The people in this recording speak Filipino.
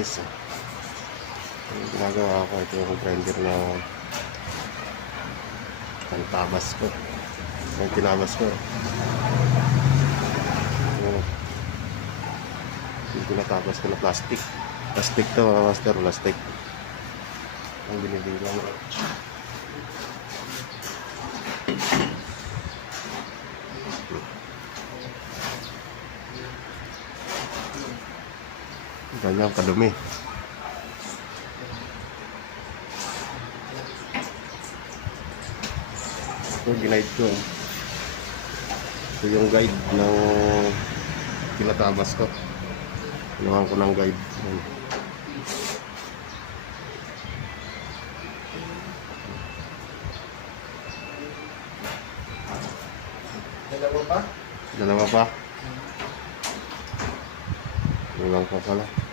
guys. Yung ginagawa ko, ito yung grinder na tabas ko. Yung tinabas ko. Yung tinatabas ko na plastic. Plastic to mga master, plastic. Ang binibilang ko. Ganyan kadumi. Ito ginaid ko. Ito yung guide ng tinatabas ko. Kinuhan ko ng guide. Dalawa pa? Dalawa pa. Ilang pa pala.